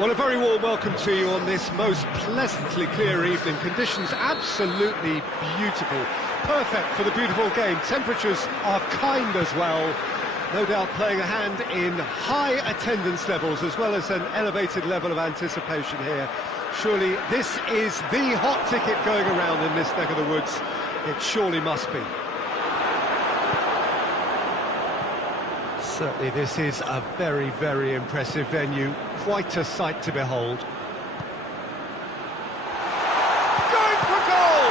Well, a very warm welcome to you on this most pleasantly clear evening. Conditions absolutely beautiful. Perfect for the beautiful game. Temperatures are kind as well. No doubt playing a hand in high attendance levels as well as an elevated level of anticipation here. Surely this is the hot ticket going around in this neck of the woods. It surely must be. Certainly this is a very, very impressive venue. Quite a sight to behold. Going for goal!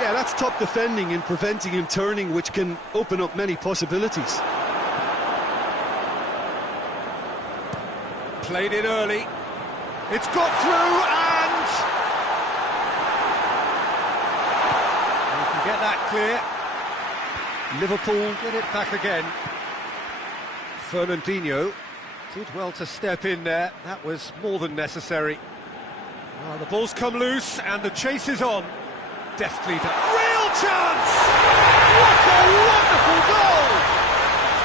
Yeah, that's top defending and preventing him turning, which can open up many possibilities. Played it early. It's got through and... You can get that clear. Liverpool get it back again. Fernandinho did well to step in there. That was more than necessary. Well, the ball's come loose and the chase is on. Deftly done. Real chance! What a wonderful goal!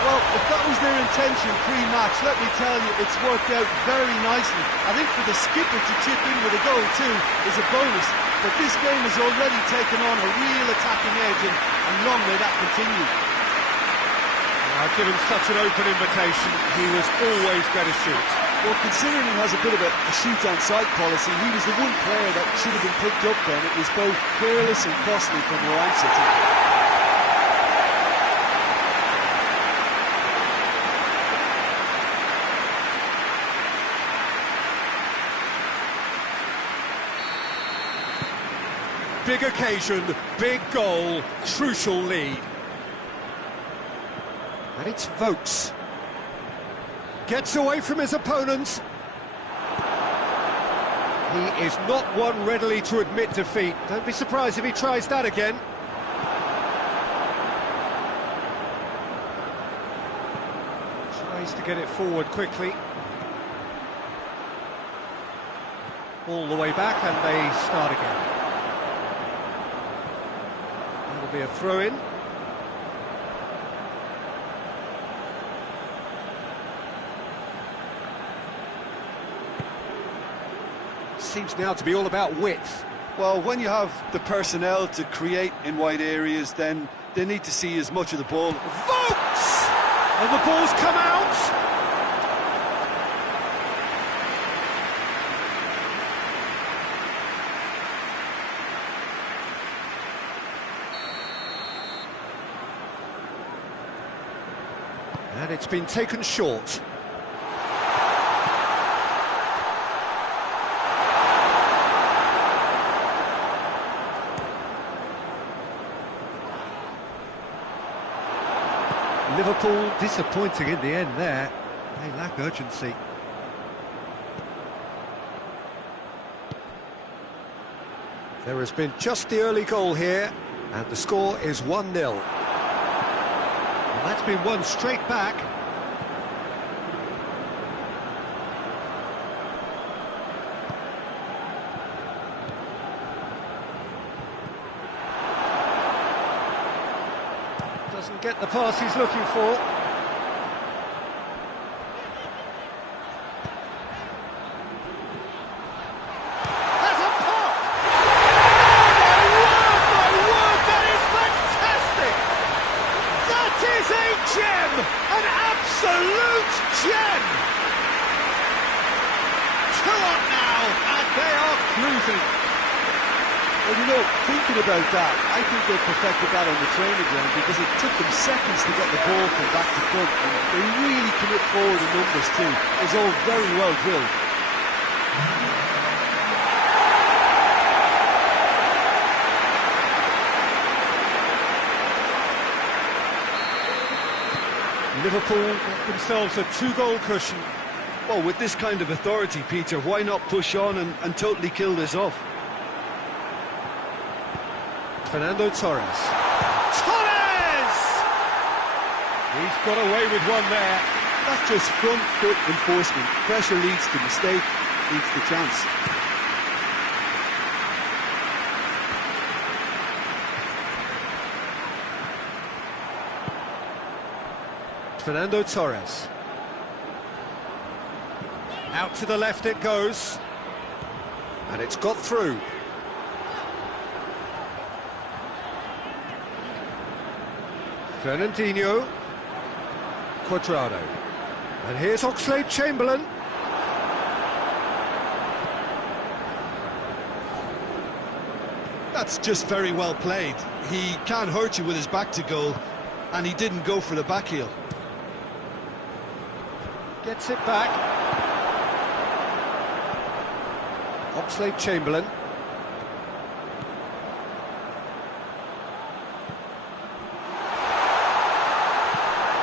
Well, if that was their intention pre-match, let me tell you, it's worked out very nicely. I think for the skipper to chip in with a goal too is a bonus, but this game has already taken on a real attacking edge, and long may that continue. Given such an open invitation, he was always going to shoot. Well, considering he has a bit of a shoot-on-sight policy, he was the one player that should have been picked up then. It was both careless and costly from where I'm sitting. Big occasion, big goal, crucial lead. And it's Vokes. Gets away from his opponents. He is not one readily to admit defeat. Don't be surprised if he tries that again. Tries to get it forward quickly. All the way back and they start again. That'll be a throw-in. Seems now to be all about width. Well, when you have the personnel to create in wide areas, then they need to see as much of the ball. Vokes! And the ball's come out! And it's been taken short. Liverpool disappointing in the end there. They lack urgency. There has been just the early goal here, and the score is 1-0. Well, that's been won straight back. Doesn't get the pass he's looking for. That's a pop! My word, that is fantastic! That is a gem! An absolute gem! 2-up now, and they are cruising. Well, you know, thinking about that, I think they perfected that on the training ground because it took them seconds to get the ball from back to front, and they really commit forward in numbers too. It's all very well drilled. Liverpool got themselves a 2-goal cushion. Well, with this kind of authority, Peter, why not push on and totally kill this off? Fernando Torres. Torres! He's got away with one there. That's just front foot enforcement. Pressure leads to mistake, leads to chance. Fernando Torres. Out to the left it goes. And it's got through. Fernandinho. Cuadrado. And here's Oxlade-Chamberlain. That's just very well played. He can't hurt you with his back to goal, and he didn't go for the back heel. Gets it back. Oxlade-Chamberlain.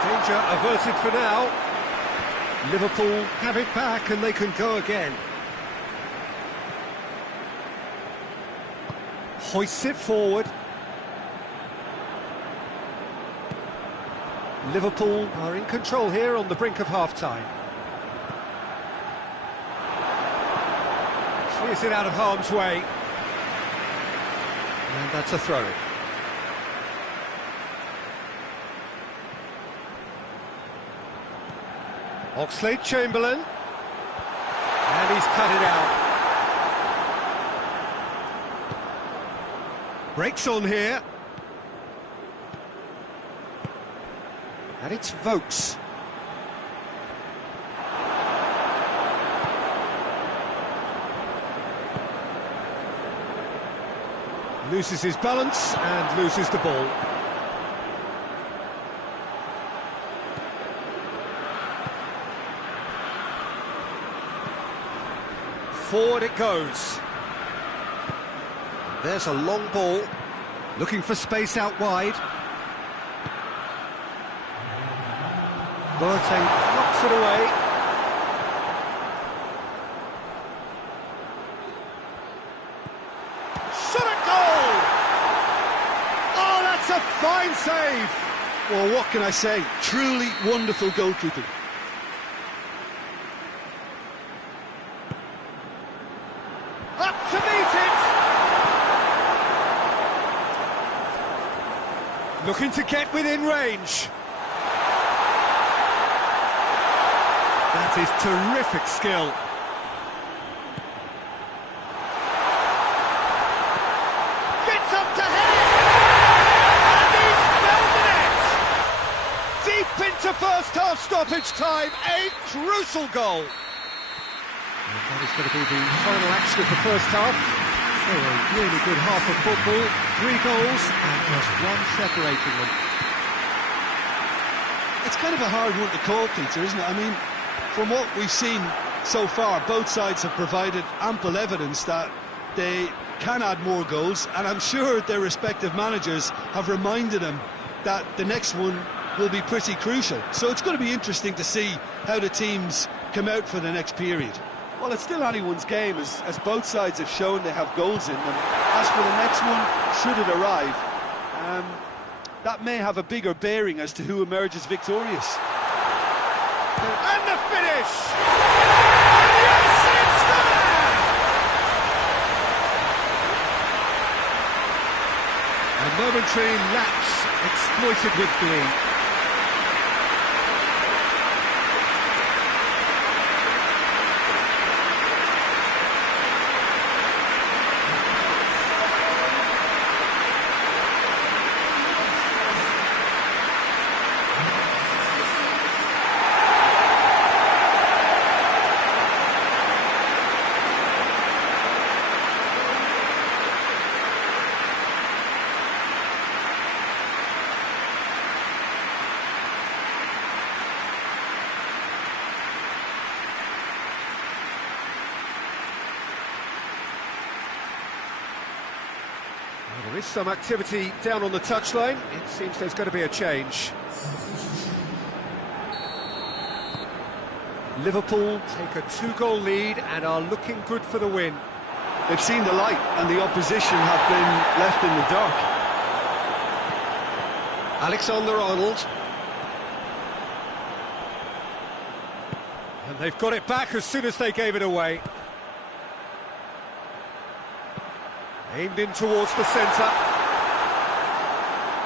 Danger averted for now. Liverpool have it back and they can go again. Hoists it forward. Liverpool are in control here on the brink of half-time. Clears it out of harm's way. And that's a throw-in. Oxlade-Chamberlain. And he's cut it out. Breaks on here. And it's Vokes. Loses his balance and loses the ball. Forward it goes. There's a long ball, looking for space out wide. Boateng knocks it away. Shot at goal! Oh, that's a fine save! Well, what can I say? Truly wonderful goalkeeping. Up to meet it! Looking to get within range. That is terrific skill. Gets up to head it! And he's found the net! Deep into first half stoppage time, a crucial goal. And that is going to be the final action of the first half. So a really good half of football, 3 goals and just one separating them. It's kind of a hard one to call, Peter, isn't it? I mean, from what we've seen so far, both sides have provided ample evidence that they can add more goals, and I'm sure their respective managers have reminded them that the next one will be pretty crucial. So it's going to be interesting to see how the teams come out for the next period. Well, it's still anyone's game, as both sides have shown they have goals in them. As for the next one, should it arrive, that may have a bigger bearing as to who emerges victorious. And the finish! And yes, it's there! A momentary lapse exploited with glee. There is some activity down on the touchline. It seems there's going to be a change. Liverpool take a 2-goal lead and are looking good for the win. They've seen the light and the opposition have been left in the dark. Alexander-Arnold. And they've got it back as soon as they gave it away. Aimed in towards the centre.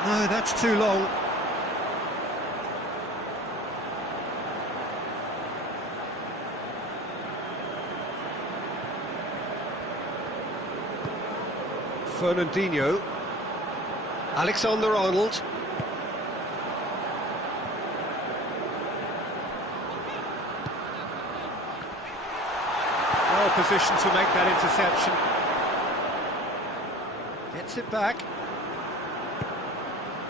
No, that's too long. Fernandinho. Alexander-Arnold. Well positioned to make that interception. Gets it back.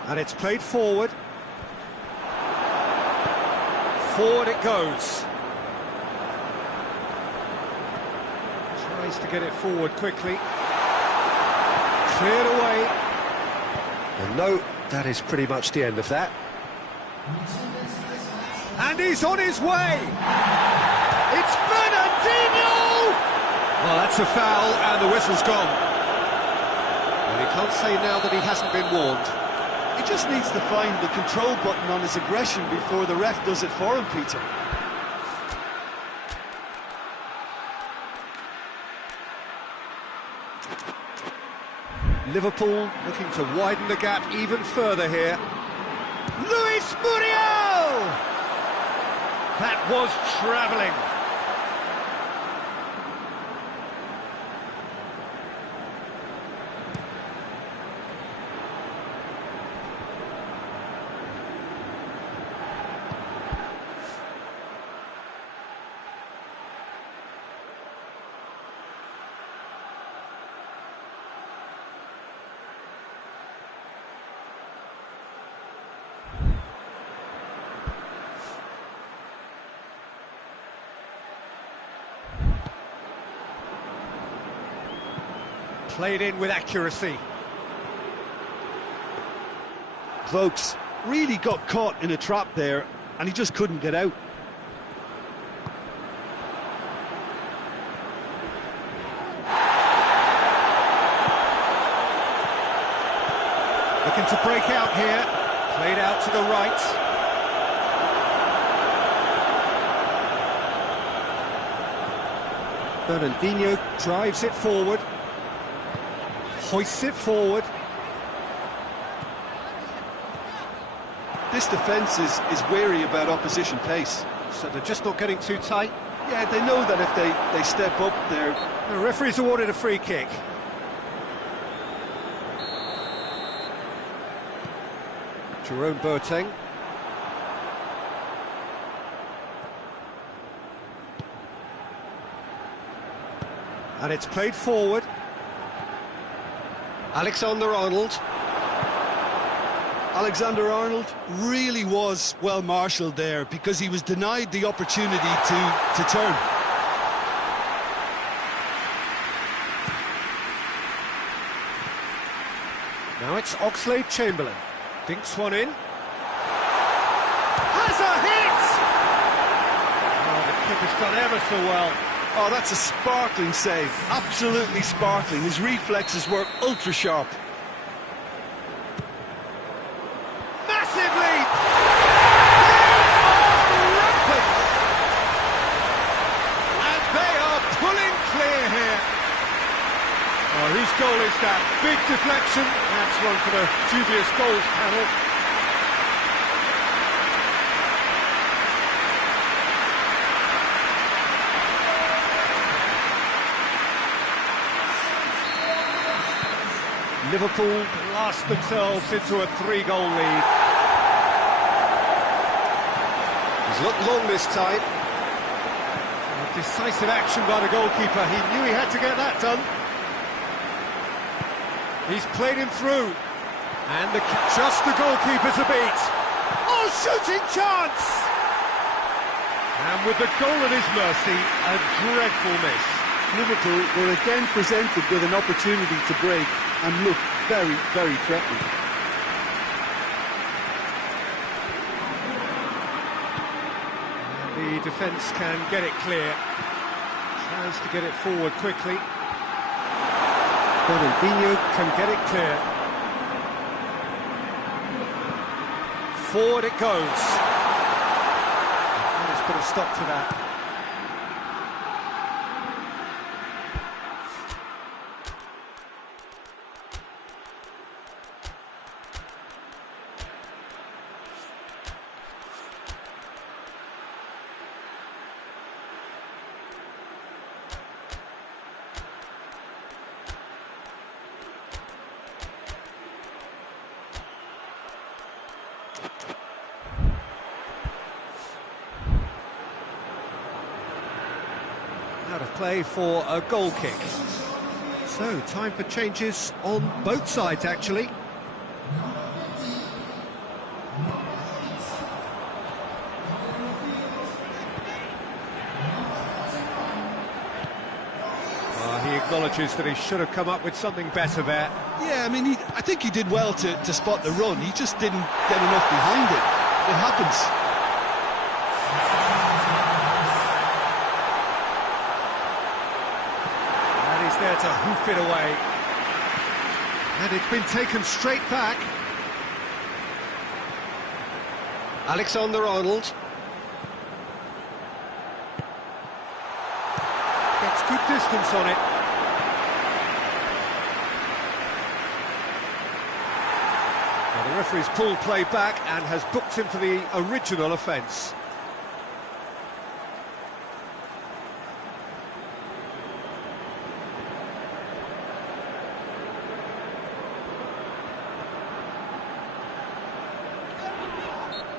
And it's played forward. Forward it goes. Tries to get it forward quickly. Cleared away. And no, that is pretty much the end of that. And he's on his way! It's Fernandinho! Well, that's a foul, and the whistle's gone. And you can't say now that he hasn't been warned. He just needs to find the control button on his aggression before the ref does it for him, Peter. Liverpool looking to widen the gap even further here. Luis Muriel! That was travelling. Played in with accuracy. Folks, really got caught in a trap there, and he just couldn't get out. Looking to break out here. Played out to the right. Fernandinho drives it forward. Hoists it forward. This defence is wary about opposition pace. So they're just not getting too tight. Yeah, they know that if they step up there... The referee's awarded a free kick. Jerome Boateng. And it's played forward. Alexander-Arnold. Alexander-Arnold really was well marshalled there because he was denied the opportunity to turn. Now it's Oxlade-Chamberlain. Dinks one in. Has a hit! Oh, the keeper's done ever so well. Oh, that's a sparkling save. Absolutely sparkling. His reflexes were ultra sharp. Massive lead! They are rampant! And they are pulling clear here. Oh, whose goal is that? Big deflection. That's one for the dubious goals panel. Liverpool blast themselves into a 3-goal lead. He's looked long this time. Decisive action by the goalkeeper. He knew he had to get that done. He's played him through. And just the goalkeeper to beat. Oh, shooting chance! And with the goal at his mercy, a dreadful miss. Liverpool were again presented with an opportunity to break and look very, very threatening. And the defence can get it clear. Tries to get it forward quickly. Fernandinho can get it clear. Forward it goes. And let's put a stop to that. play for a goal kick. So, time for changes on both sides, actually. He acknowledges that he should have come up with something better there. Yeah, I mean, I think he did well to spot the run. He just didn't get enough behind it. It happens. And he's there to hoof it away. And it's been taken straight back. Alexander-Arnold. Gets good distance on it. Well, the referee's pulled play back and has booked him for the original offence.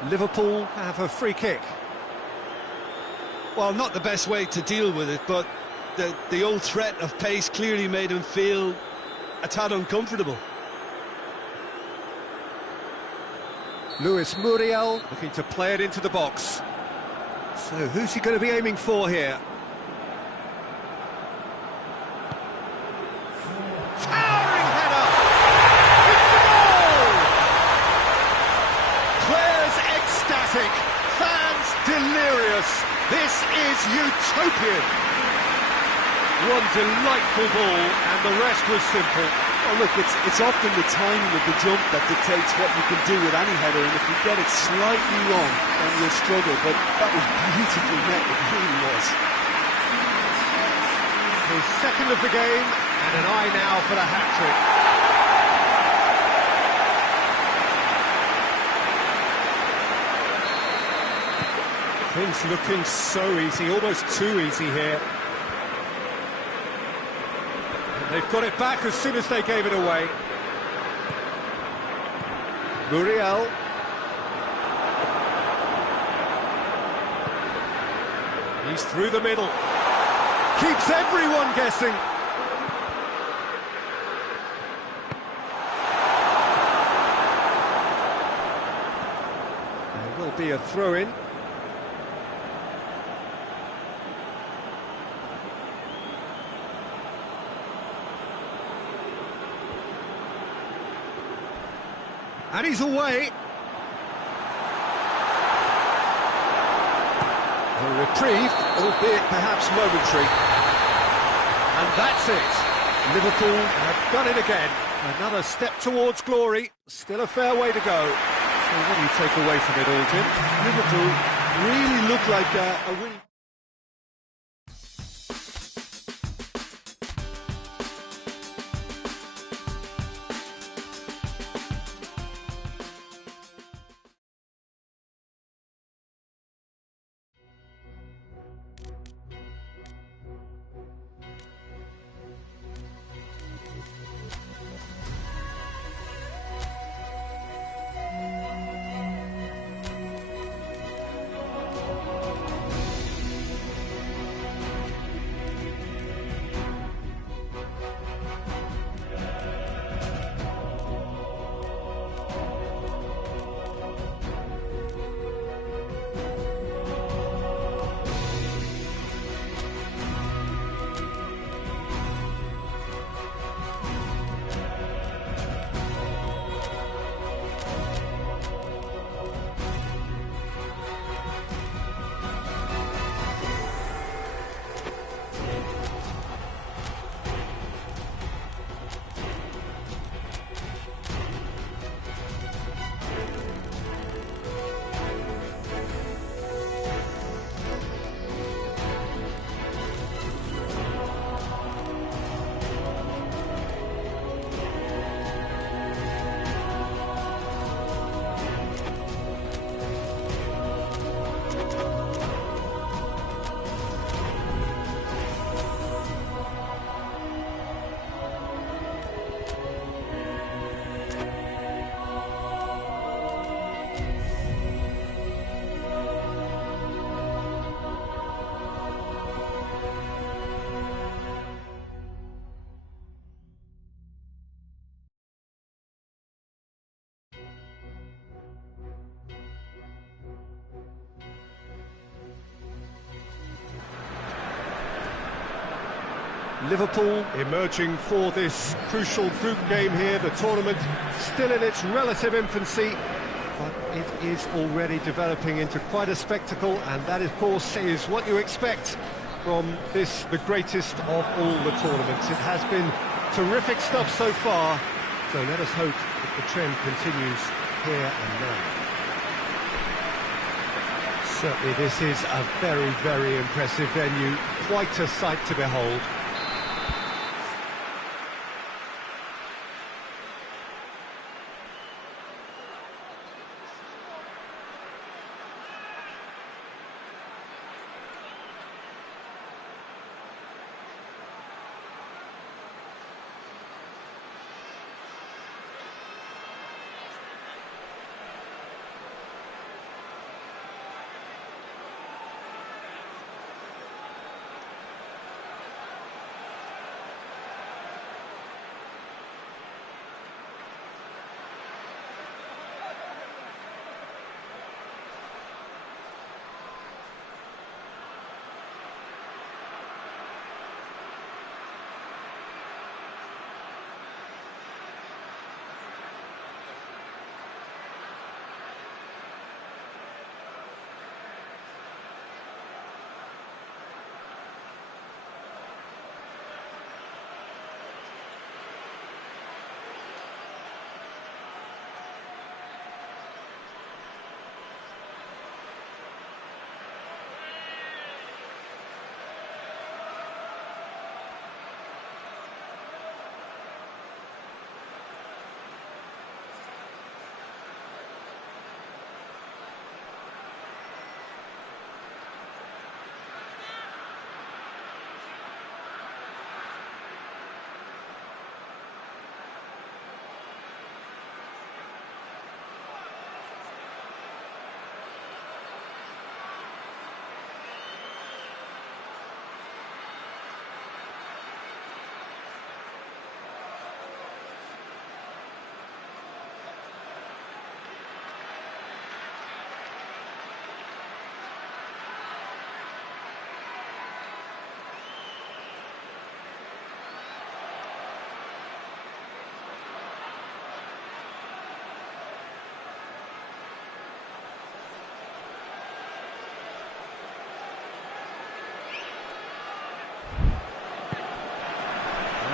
Liverpool have a free kick. Well, not the best way to deal with it, but the old threat of pace clearly made him feel a tad uncomfortable. Luis Muriel looking to play it into the box. So who's he going to be aiming for here? Towering header! It's a goal! Players ecstatic, fans delirious. This is utopian. One delightful ball, and the rest was simple. Oh, look, it's often the timing of the jump that dictates what you can do with any header, and if you get it slightly wrong, then you'll struggle, but that was beautifully met, it really was. His second of the game, and an eye now for the hat-trick. Things looking so easy, almost too easy here. They've got it back as soon as they gave it away. Muriel. He's through the middle. Keeps everyone guessing. There will be a throw-in. And he's away. A reprieve, albeit perhaps momentary. And that's it. Liverpool have done it again. Another step towards glory. Still a fair way to go. So what do you take away from it all, Jim? Liverpool really looked like a winning... Liverpool emerging for this crucial group game here. The tournament still in its relative infancy, but it is already developing into quite a spectacle, and that, of course, is what you expect from this, the greatest of all the tournaments. It has been terrific stuff so far, so let us hope that the trend continues here and now. Certainly this is a very, very impressive venue, quite a sight to behold.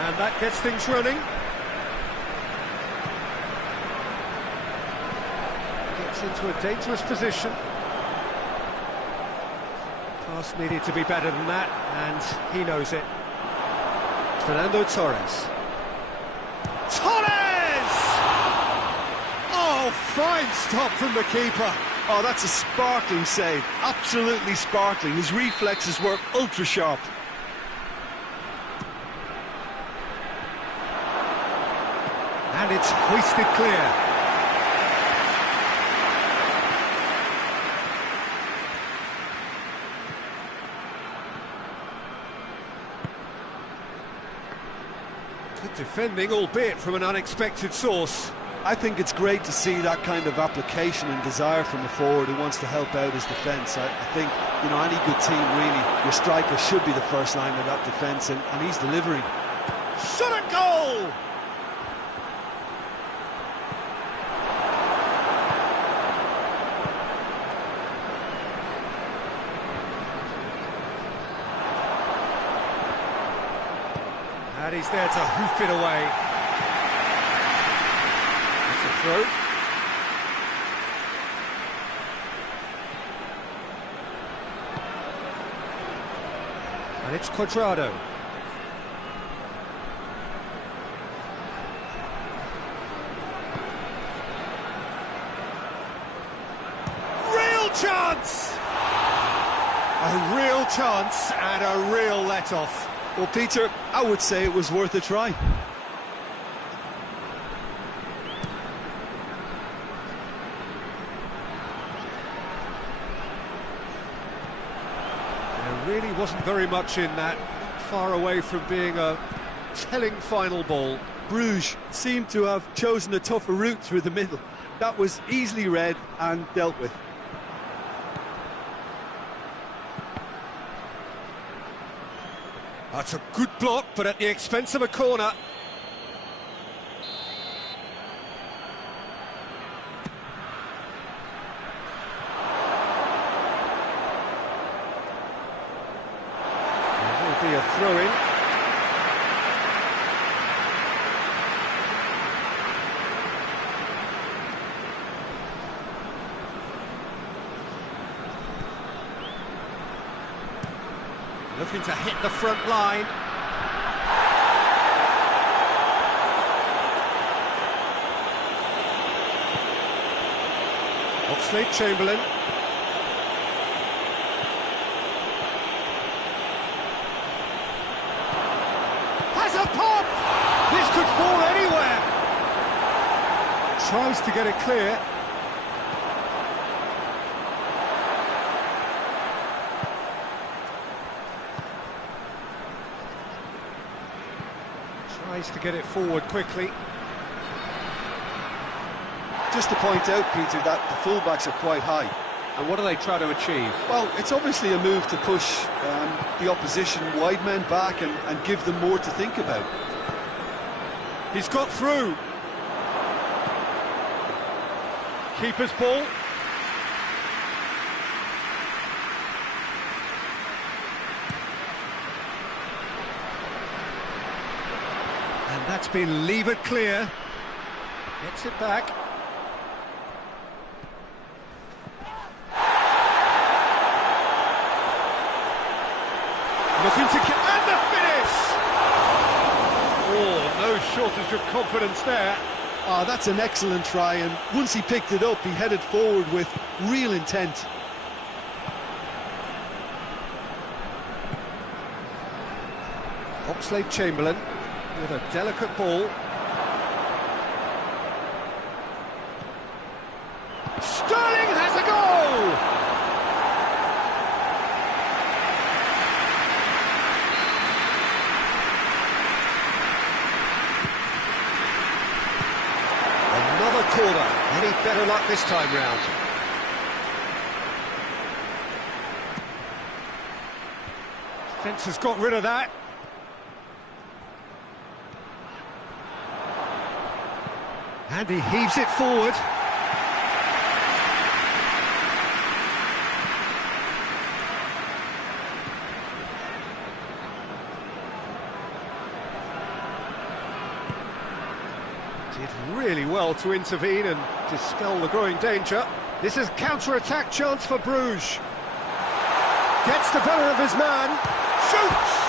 And that gets things running. Gets into a dangerous position. Pass needed to be better than that, and he knows it. Fernando Torres. Torres! Oh, fine stop from the keeper. Oh, that's a sparkling save. Absolutely sparkling. His reflexes work ultra sharp. And it's hoisted clear. Good defending, albeit from an unexpected source. I think it's great to see that kind of application and desire from a forward who wants to help out his defence. I think, you know, any good team, really, your striker should be the first line of that defence, and he's delivering. Shot a goal! And he's there to hoof it away. That's a throw. And it's Cuadrado. Real chance! A real chance and a real let-off. Well, Peter, I would say it was worth a try. There really wasn't very much in that, far away from being a telling final ball. Bruges seemed to have chosen a tougher route through the middle. That was easily read and dealt with. That's a good block, but at the expense of a corner. There will be a throw-in. Looking to hit the front line. Oxlade-Chamberlain. Has a pop! This could fall anywhere. Tries to get it clear. Tries to get it forward quickly. Just to point out, Peter, that the fullbacks are quite high. And what do they try to achieve? Well, it's obviously a move to push the opposition wide men back and give them more to think about. He's got through. Keeper's ball. And that's been levered clear. Gets it back. Looking to kick, and the finish! Oh, no shortage of confidence there. Ah, that's an excellent try, and once he picked it up, he headed forward with real intent. Oxlade-Chamberlain with a delicate ball. Sterling has a goal! Another corner. Any better luck this time round? Defence has got rid of that. And he heaves it forward. Did really well to intervene and dispel the growing danger. This is counter-attack chance for Bruges. Gets the better of his man. Shoots!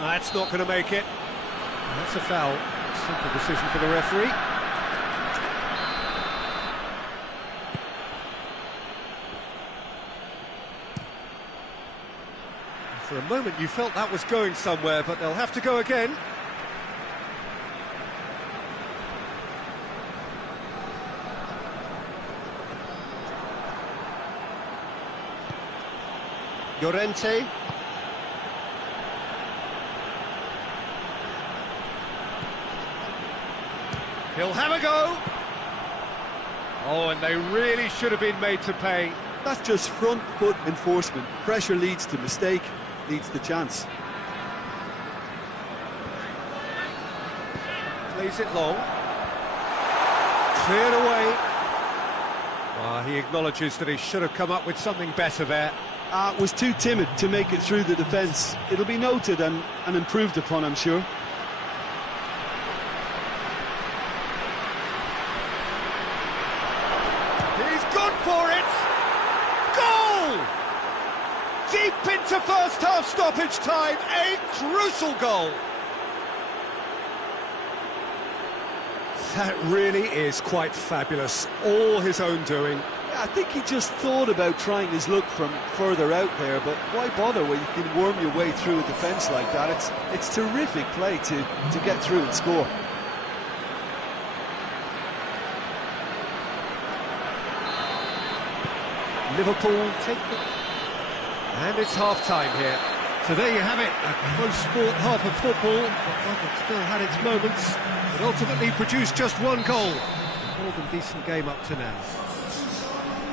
That's not going to make it. That's a foul. Simple decision for the referee. For a moment you felt that was going somewhere, but they'll have to go again. Llorente. He'll have a go. Oh, and they really should have been made to pay. That's just front foot enforcement. Pressure leads to mistake, leads to chance. Plays it long. Cleared away. He acknowledges that he should have come up with something better there. Was too timid to make it through the defence. It'll be noted and improved upon, I'm sure. He's gone for it! Goal! Deep into first half stoppage time, a crucial goal. That really is quite fabulous, all his own doing. Yeah, I think he just thought about trying his luck from further out there, but why bother when you can worm your way through a defence like that? It's terrific play to get through and score. Liverpool take the... And it's half-time here. So there you have it, a close-fought half of football, but one that still had its moments, but ultimately produced just one goal. More than decent game up to now.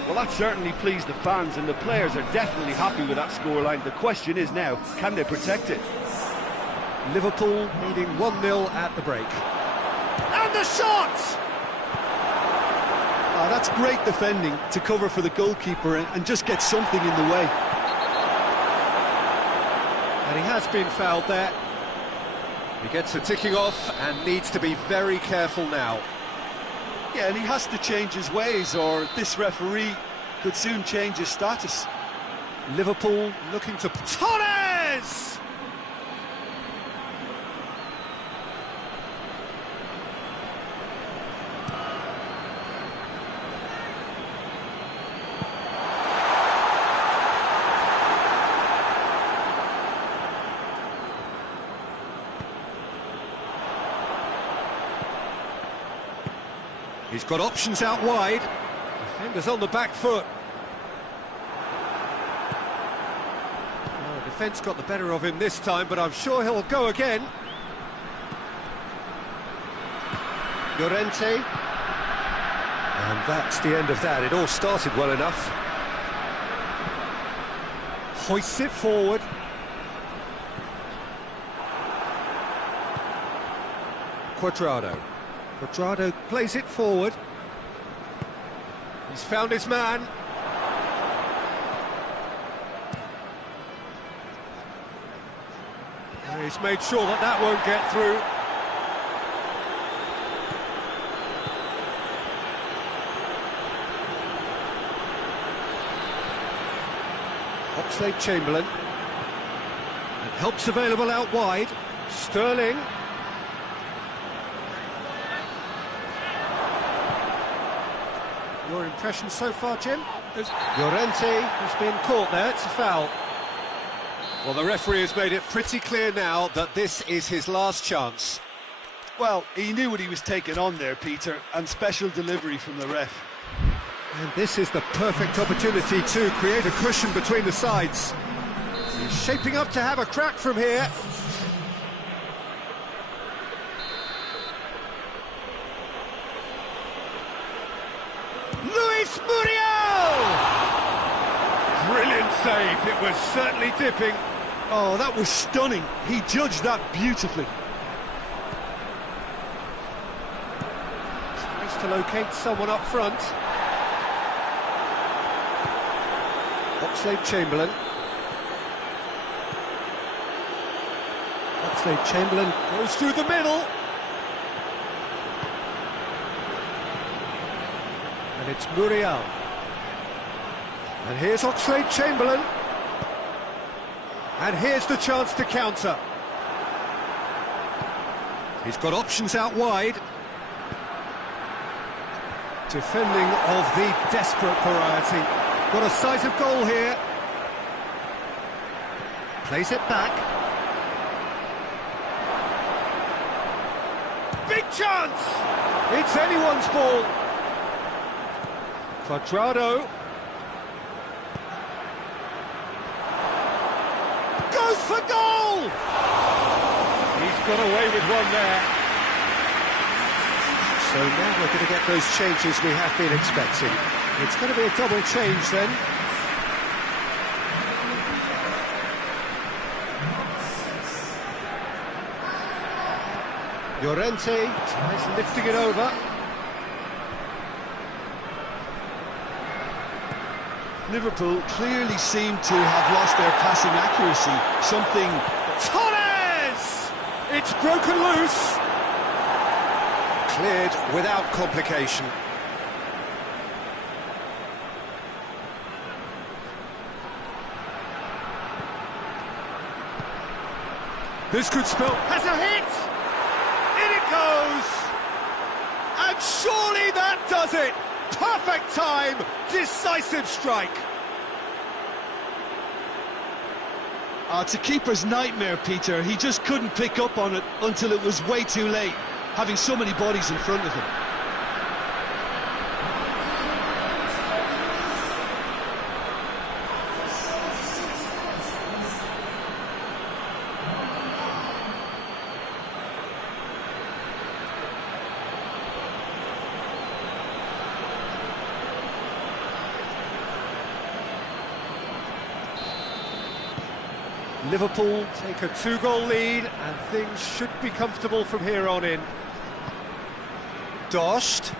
Well, that certainly pleased the fans, and the players are definitely happy with that scoreline. The question is now, can they protect it? Liverpool leading 1-0 at the break. And the shot! Oh, that's great defending to cover for the goalkeeper and just get something in the way. And he has been fouled there. He gets a ticking off and needs to be very careful now. Yeah, and he has to change his ways, or this referee could soon change his status. Liverpool looking to... Torres! He's got options out wide. Defender's on the back foot. Oh, defence got the better of him this time, but I'm sure he'll go again. Llorente. And that's the end of that. It all started well enough. Hoists it forward. Quadrado plays it forward. He's found his man. And he's made sure that that won't get through. Oxlade-Chamberlain. And help's available out wide. Sterling. Your impression so far, Jim? Llorente has been caught there, it's a foul. Well, the referee has made it pretty clear now that this is his last chance. Well, he knew what he was taking on there, Peter, and special delivery from the ref. And this is the perfect opportunity to create a cushion between the sides. He's shaping up to have a crack from here. Brilliant save, it was certainly dipping. Oh, that was stunning. He judged that beautifully. Tries to locate someone up front. Oxlade-Chamberlain. Oxlade-Chamberlain goes through the middle. And it's Muriel. And here's Oxlade-Chamberlain. And here's the chance to counter. He's got options out wide. Defending of the desperate variety. Got a sight of goal here. Plays it back. Big chance! It's anyone's ball. Quadrado. Goes for goal! He's got away with one there. So now we're going to get those changes we have been expecting. It's going to be a double change then. Llorente tries lifting it over. Liverpool clearly seem to have lost their passing accuracy. Something... Torres! It's broken loose. Cleared without complication. This could spell... Has a hit! In it goes! And surely that does it! Perfect time! Decisive strike! It's a keeper's nightmare, Peter. He just couldn't pick up on it until it was way too late, having so many bodies in front of him. Liverpool take a 2-goal lead and things should be comfortable from here on in. Dost.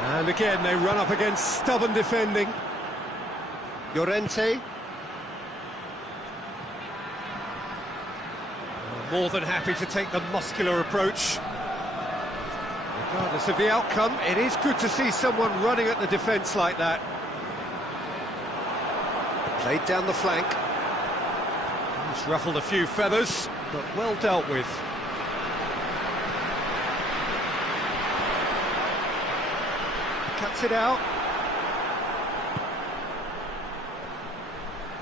And again they run up against stubborn defending. Llorente. More than happy to take the muscular approach. Regardless of the outcome, it is good to see someone running at the defence like that. Played down the flank. It's ruffled a few feathers, but well dealt with. Cuts it out.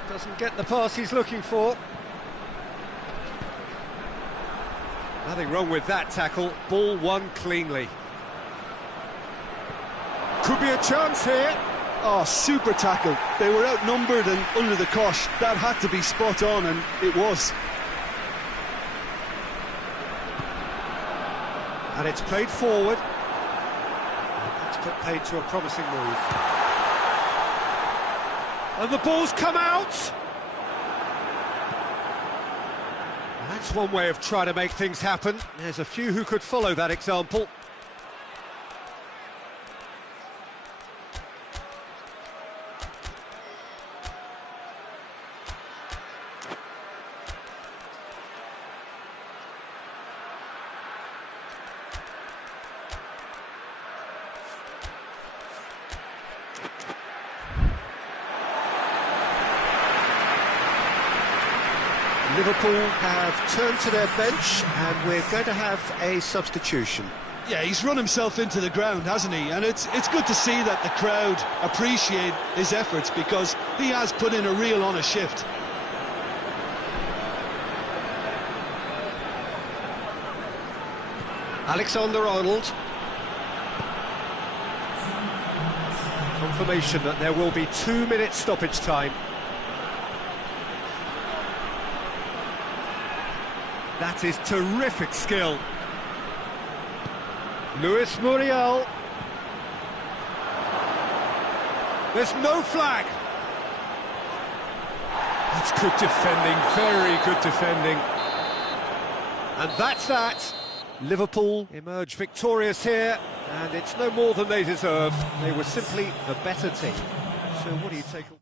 Doesn't get the pass he's looking for. Nothing wrong with that tackle. Ball won cleanly. Could be a chance here. Oh, super tackle. They were outnumbered and under the cosh. That had to be spot on, and it was. And it's played forward. That's put paid to a promising move. And the ball's come out. That's one way of trying to make things happen. There's a few who could follow that example. Liverpool have turned to their bench and we're going to have a substitution. Yeah, he's run himself into the ground, hasn't he? And it's good to see that the crowd appreciate his efforts, because he has put in a real honest shift. Alexander-Arnold. Confirmation that there will be 2 minutes stoppage time. That is terrific skill. Luis Muriel. There's no flag. That's good defending, very good defending. And that's that. Liverpool emerge victorious here, and it's no more than they deserve. They were simply the better team. So what do you take away?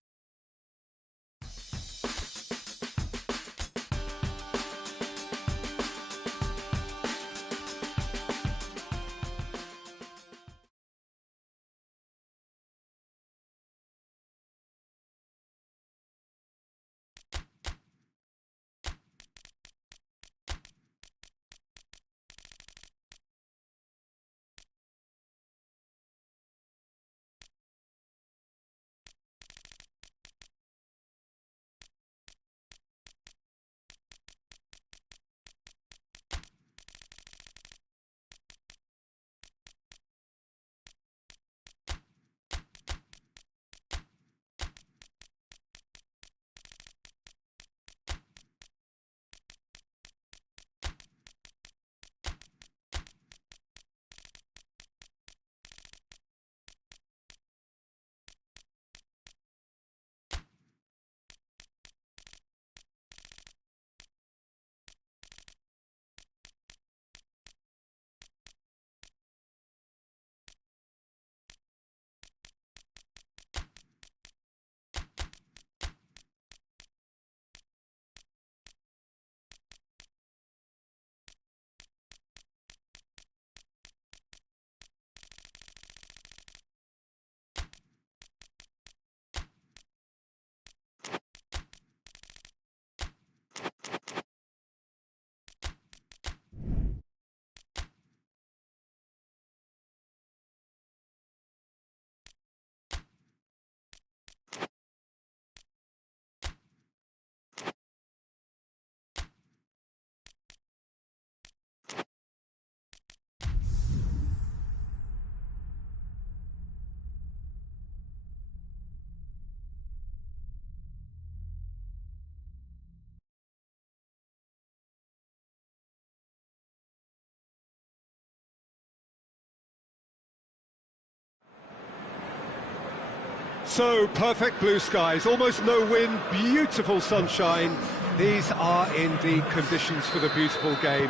So, perfect blue skies, almost no wind, beautiful sunshine. These are indeed conditions for the beautiful game.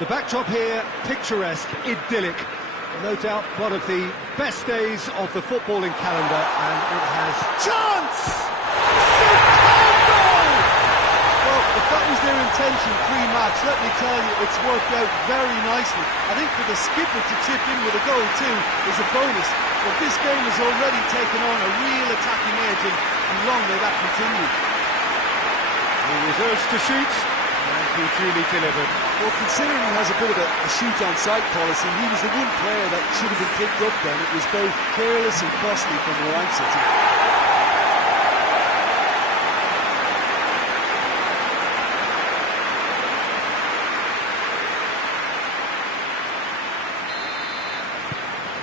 The backdrop here, picturesque, idyllic. No doubt one of the best days of the footballing calendar, and it has... Chance! Superb goal! Well, if that was their intention pre-match, let me tell you, it's worked out very nicely. I think for the skipper to chip in with a goal too is a bonus. But this game has already taken on a real attacking edge, and long may that continue. He was urged to shoot, and he duly delivered. Well, considering he has a bit of a shoot-on-sight policy, he was the one player that should have been picked up then. It was both careless and costly from where I'm sitting.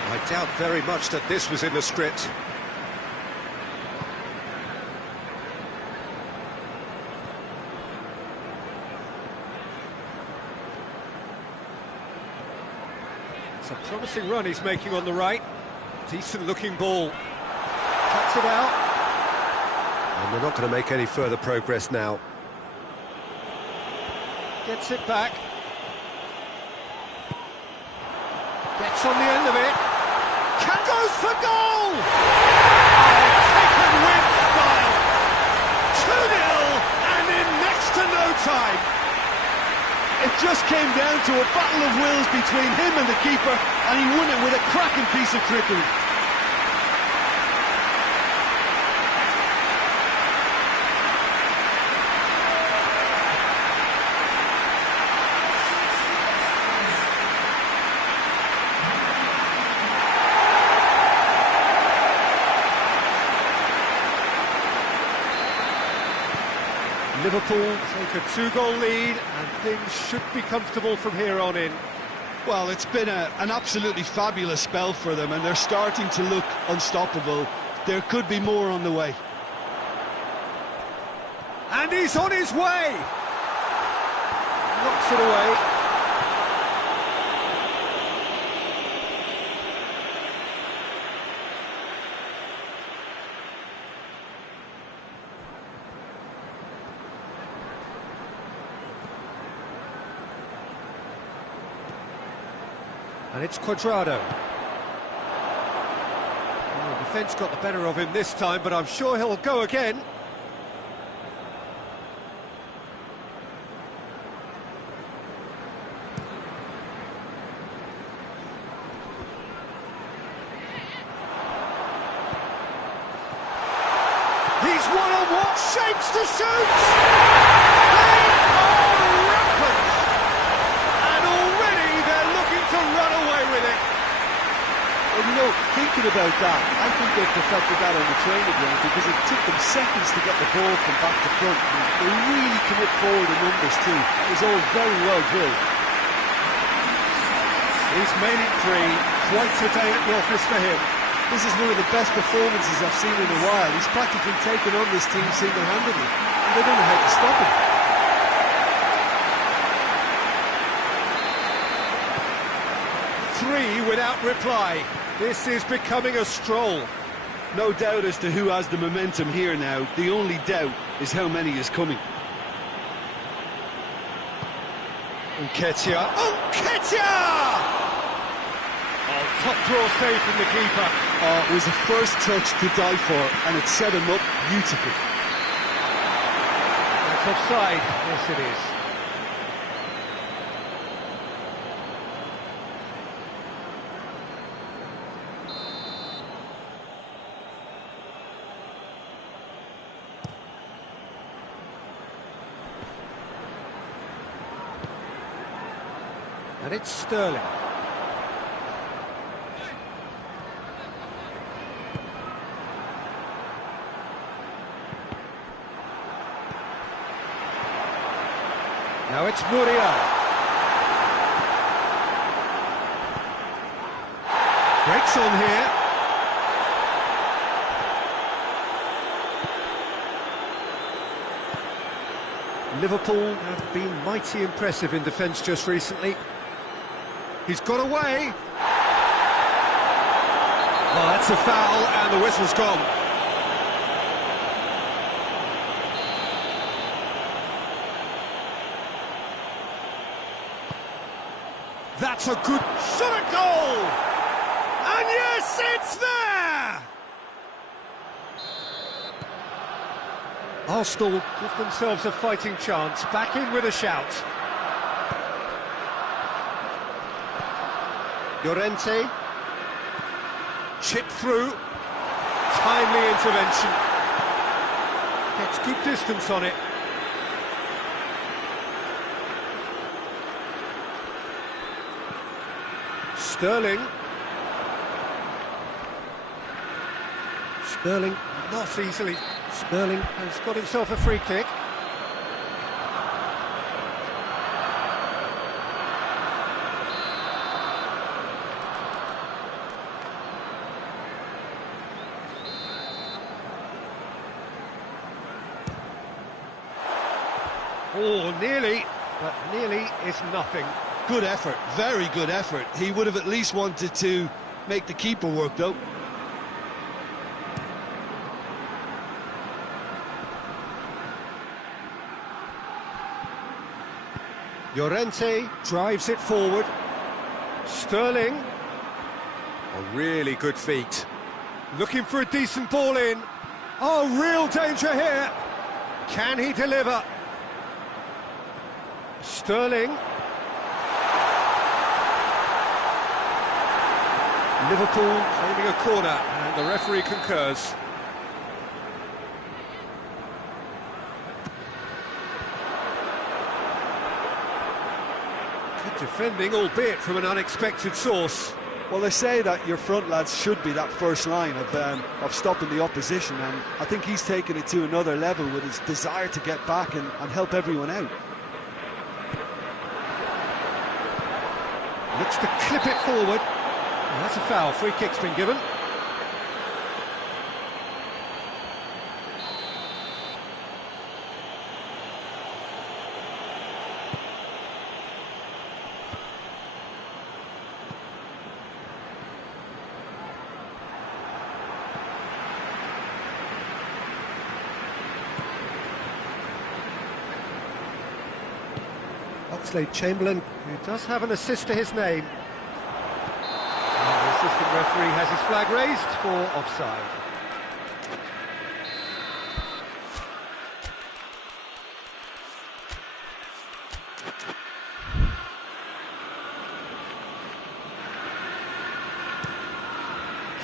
I doubt very much that this was in the script. It's a promising run he's making on the right. Decent looking ball. Cuts it out. And they're not going to make any further progress now. Gets it back. Gets on the end of it. Goes for goal! Oh, taken with style. 2-0 and in next to no time. It just came down to a battle of wills between him and the keeper, and he won it with a cracking piece of trickery. Liverpool take a 2-goal lead, and things should be comfortable from here on in. Well, it's been an absolutely fabulous spell for them, and they're starting to look unstoppable. There could be more on the way. And he's on his way! Knocks it away. And it's Cuadrado. Well, the defence got the better of him this time, but I'm sure he'll go again. He's one-on-one, shapes to shoot! They are rampant! And already they're looking to run away with it. Well, you know, thinking about that, I think they've perfected that on the training ground, because it took them seconds to get the ball from back to front. They really commit forward in numbers too. It was all very well drilled. He's made it three. Quite a day at the office for him. This is one of the best performances I've seen in a while. He's practically taken on this team single-handedly, and they don't know how to stop him. 3 without reply. This is becoming a stroll. No doubt as to who has the momentum here now. The only doubt is how many is coming. Nketiah. Nketiah! Oh, top draw save from the keeper. Oh, it was a first touch to die for, and it set him up beautifully. That's offside. Yes, it is. And it's Sterling. Now it's Muriel. Breaks on here. Liverpool have been mighty impressive in defence just recently. He's got away. Oh, that's a foul, and the whistle's gone. That's a good shot at goal! And yes, it's there! Arsenal give themselves a fighting chance, back in with a shout. Llorente, chip through, timely intervention, gets good distance on it. Sterling, not easily. Sterling has got himself a free kick. Oh, nearly, but nearly is nothing. Good effort, very good effort. He would have at least wanted to make the keeper work, though. Llorente drives it forward. Sterling. A really good feat. Looking for a decent ball in. Oh, real danger here. Can he deliver? Sterling. Liverpool claiming a corner, and the referee concurs. Good defending, albeit from an unexpected source. Well, they say that your front lads should be that first line of stopping the opposition, and I think he's taken it to another level with his desire to get back and help everyone out. Looks to clip it forward. Well, that's a foul. Free kick's been given. Oxlade-Chamberlain, who does have an assist to his name. And the assistant referee has his flag raised for offside.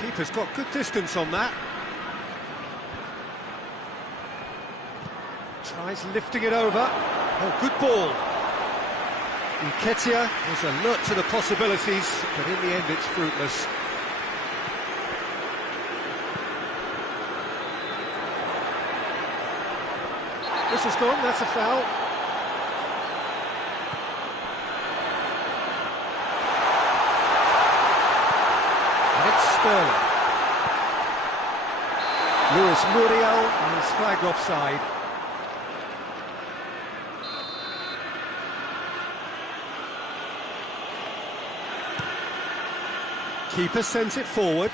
Keeper's got good distance on that. Tries lifting it over. Oh, good ball. Nketiah was alert to the possibilities, but in the end it's fruitless. This has gone, that's a foul. And it's Sterling. Luis Muriel is flagged offside. Keeper sends it forward.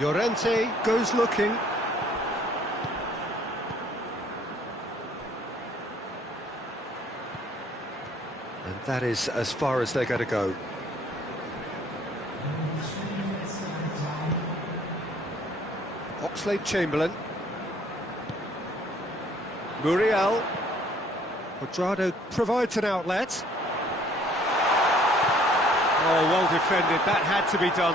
Llorente goes looking. And that is as far as they're going to go. Oxlade-Chamberlain. Muriel. Quadrado provides an outlet. Oh, well defended, that had to be done.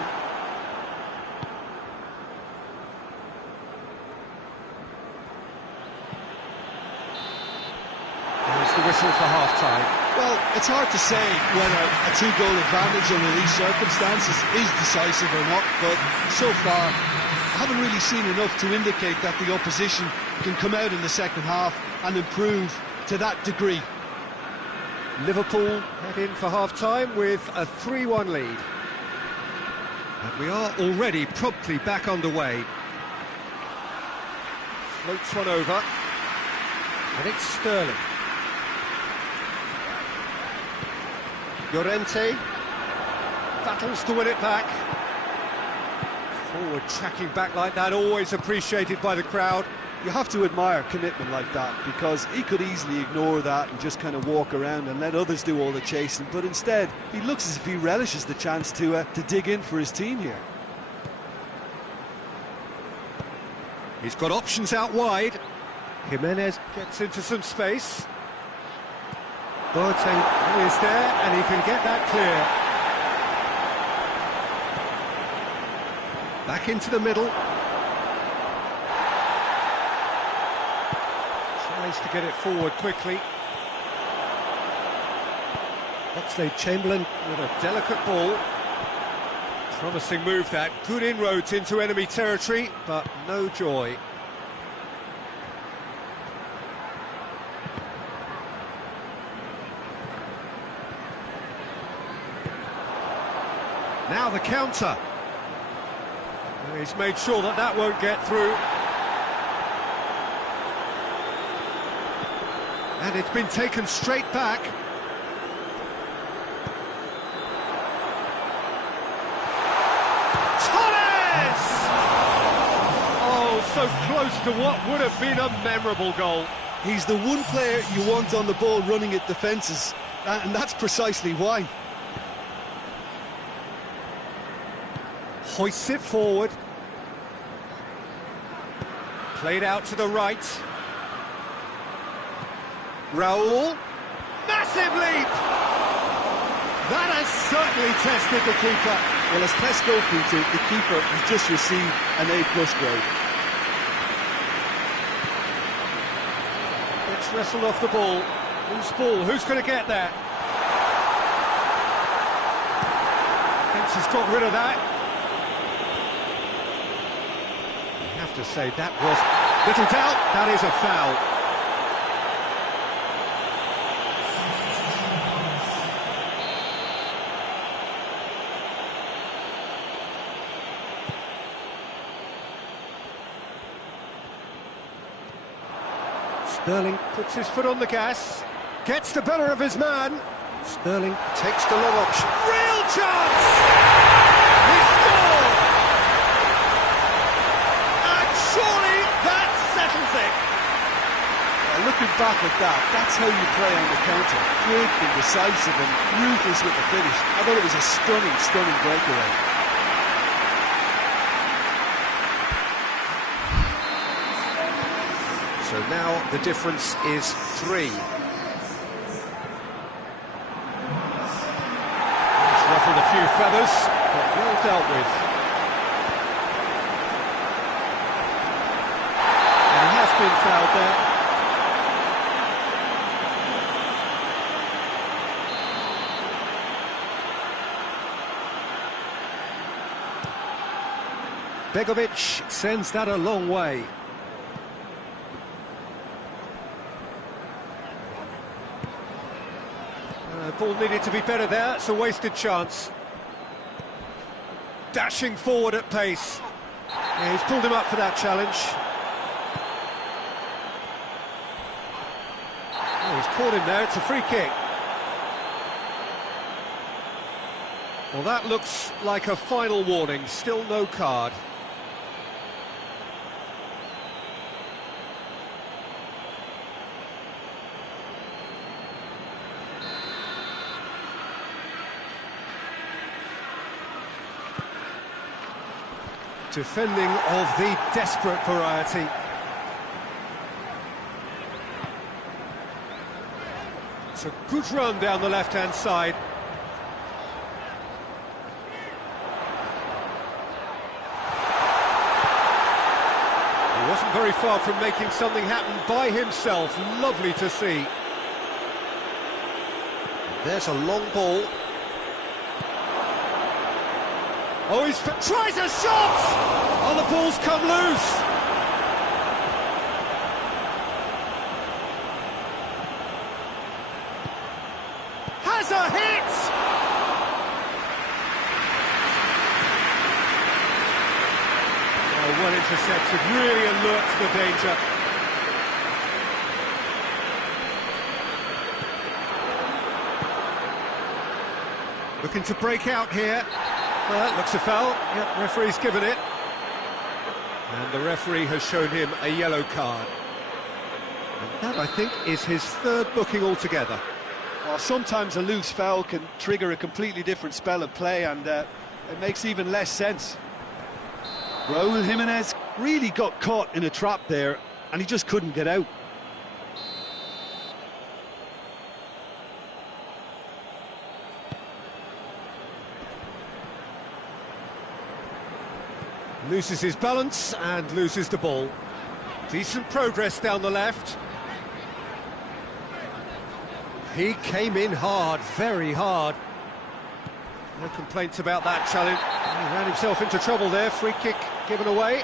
There's the whistle for half-time. Well, it's hard to say whether a two-goal advantage under these circumstances is decisive or not, but so far I haven't really seen enough to indicate that the opposition can come out in the second half and improve to that degree. Liverpool head in for half-time with a 3-1 lead. And we are already promptly back underway. Floats one over. And it's Sterling. Llorente battles to win it back. Forward tracking back like that, always appreciated by the crowd. You have to admire commitment like that, because he could easily ignore that and just kind of walk around and let others do all the chasing, but instead he looks as if he relishes the chance to dig in for his team here. He's got options out wide. Jimenez gets into some space. Boateng is there, and he can get that clear. Back into the middle. Tries to get it forward quickly. Oxlade-Chamberlain with a delicate ball. Promising move that. Good inroads into enemy territory, but no joy. Now the counter. He's made sure that that won't get through. And it's been taken straight back. Torres! Oh, so close to what would have been a memorable goal. He's the one player you want on the ball running at defences, and that's precisely why. Hoists it forward. Played out to the right. Raul. Massive leap! That has certainly tested the keeper. Well, as tests go, Peter, the keeper has just received an A+ grade. Gets wrestled off the ball. Who's ball? Who's going to get that? Thinks he's got rid of that. You have to say that was little doubt. That is a foul. Sterling puts his foot on the gas, gets the better of his man. Sterling takes the long option. Real chance! He scored! And surely that settles it. Looking back at that, that's how you play on the counter. Quick and decisive and ruthless with the finish. I thought it was a stunning, stunning breakaway. So now the difference is 3. He's ruffled a few feathers, but well dealt with. And he has been fouled there. Begovic sends that a long way. Ball needed to be better there, it's a wasted chance. Dashing forward at pace. Yeah, he's pulled him up for that challenge. Oh, he's caught him there, it's a free kick. Well, that looks like a final warning, still no card. Defending of the desperate variety. It's a good run down the left-hand side. He wasn't very far from making something happen by himself. Lovely to see. There's a long ball. Oh, he's tries a shot! Oh, the ball's come loose. Has a hit! Oh, well intercepted, really alert to the danger. Looking to break out here. Well, that looks a foul. Yep, referee's given it. And the referee has shown him a yellow card. And that, I think, is his third booking altogether. Well, sometimes a loose foul can trigger a completely different spell of play, and it makes even less sense. Raúl Jiménez really got caught in a trap there, and he just couldn't get out. Loses his balance and loses the ball. Decent progress down the left. He came in hard, very hard. No complaints about that challenge. He ran himself into trouble there. Free kick given away.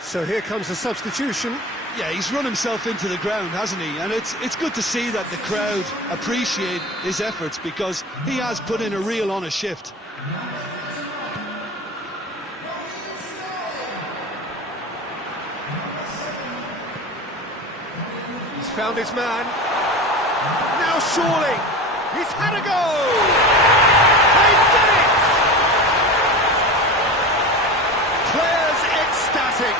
So here comes the substitution. Yeah, he's run himself into the ground, hasn't he? And it's good to see that the crowd appreciate his efforts, because he has put in a real honest shift. He's found his man. Now surely, he's had a go! They've done it! Players ecstatic.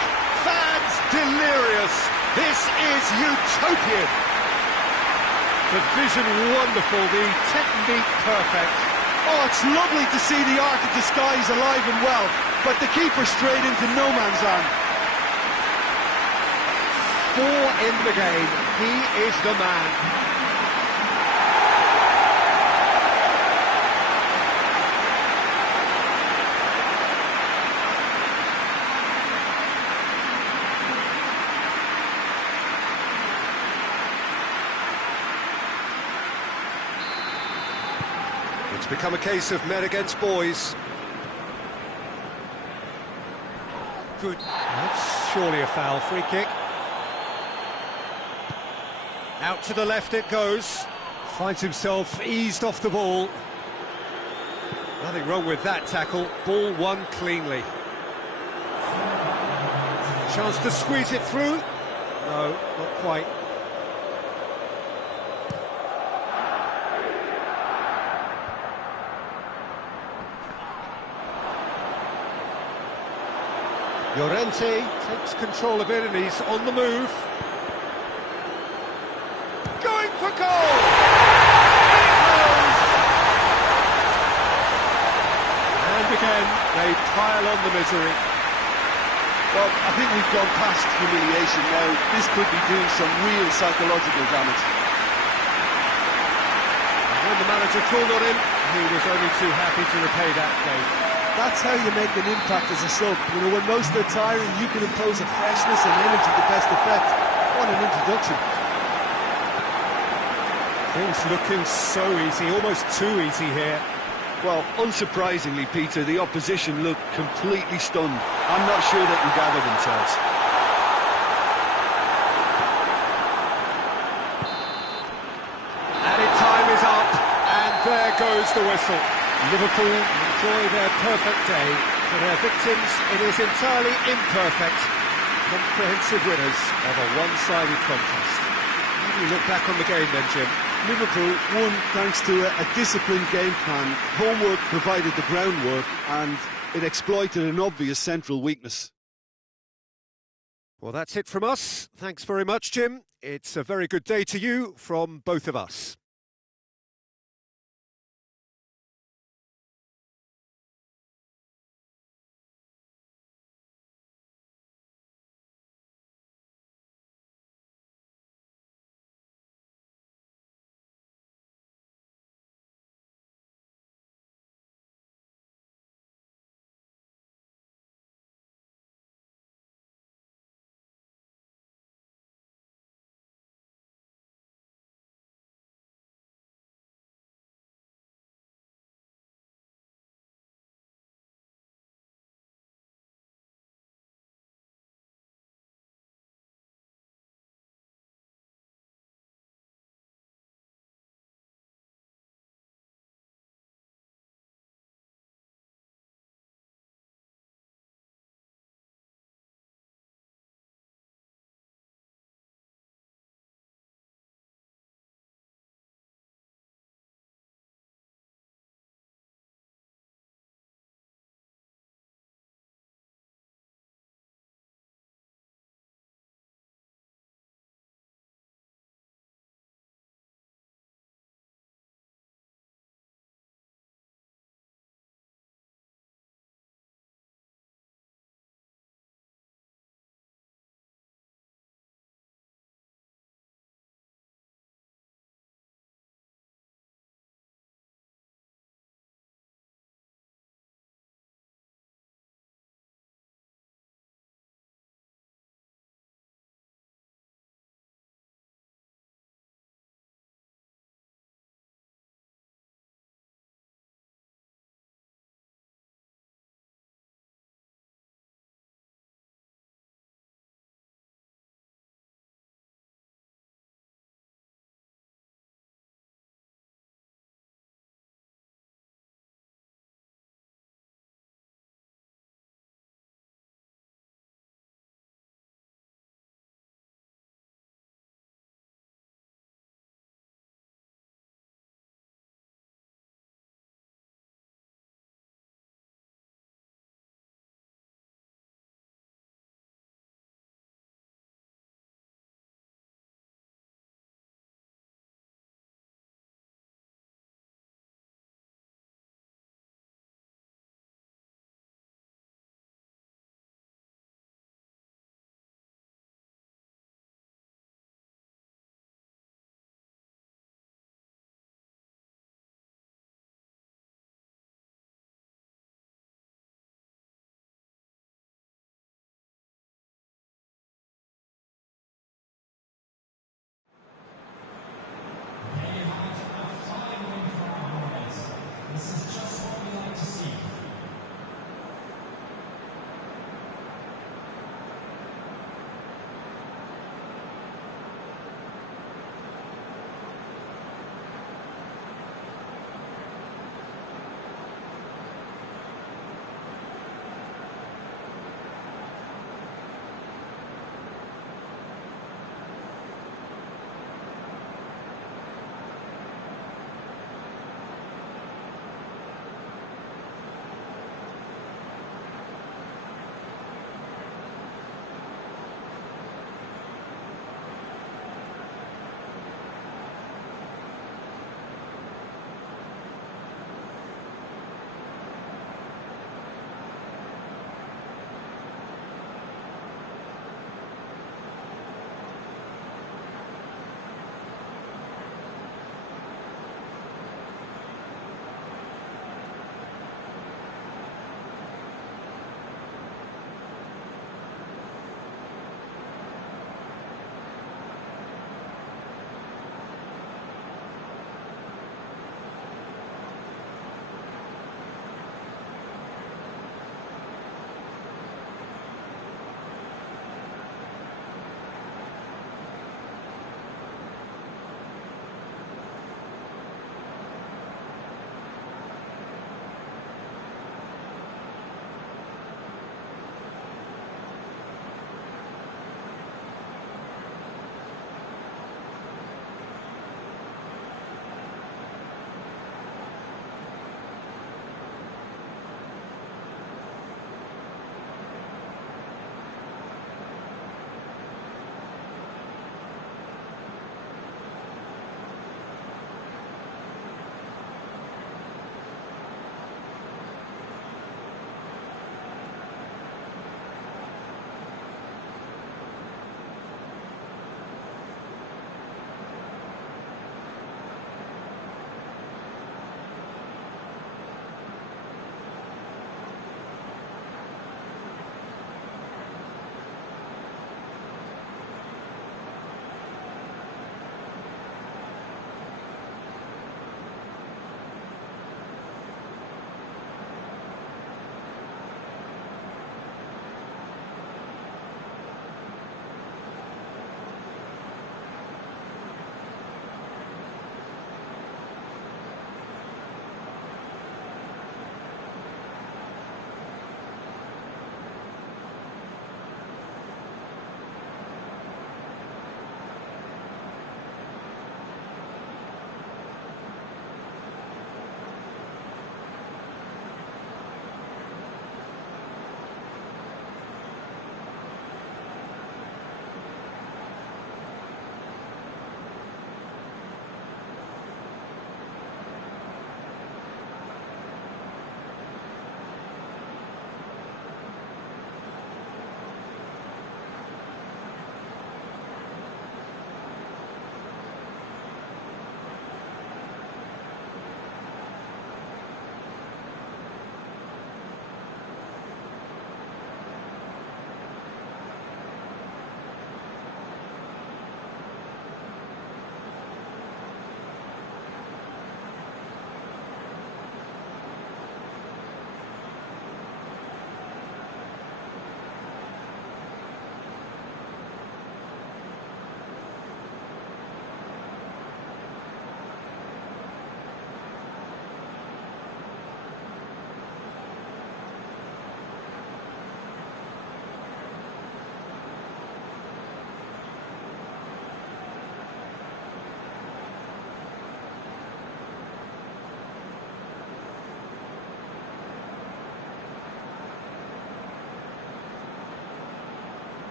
Fans delirious. This is utopian. The vision wonderful, the technique perfect. Oh, it's lovely to see the art of disguise alive and well, but the keeper straight into no man's land. 4 in the game. He is the man. It's become a case of men against boys. Good. That's surely a foul. Free kick. Out to the left it goes. Finds himself eased off the ball. Nothing wrong with that tackle. Ball won cleanly. Chance to squeeze it through. No, not quite. Llorente takes control of it and he's on the move. Going for goal! In it goes! And again, they pile on the misery. Well, I think we've gone past humiliation now. This could be doing some real psychological damage. And when the manager called on him, he was only too happy to repay that favour. That's how you make an impact as a sub. You know, when most are tiring, you can impose a freshness and energy to best effect. What an introduction. Things looking so easy, almost too easy here. Well, unsurprisingly, Peter, the opposition look completely stunned. I'm not sure they can gather themselves. Added time is up, and there goes the whistle. Liverpool enjoy their perfect day. For their victims, it is entirely imperfect. Comprehensive winners of a one-sided contest. How do you look back on the game then, Jim? Liverpool won thanks to a disciplined game plan. Homework provided the groundwork, and it exploited an obvious central weakness. Well, that's it from us. Thanks very much, Jim. It's a very good day to you from both of us.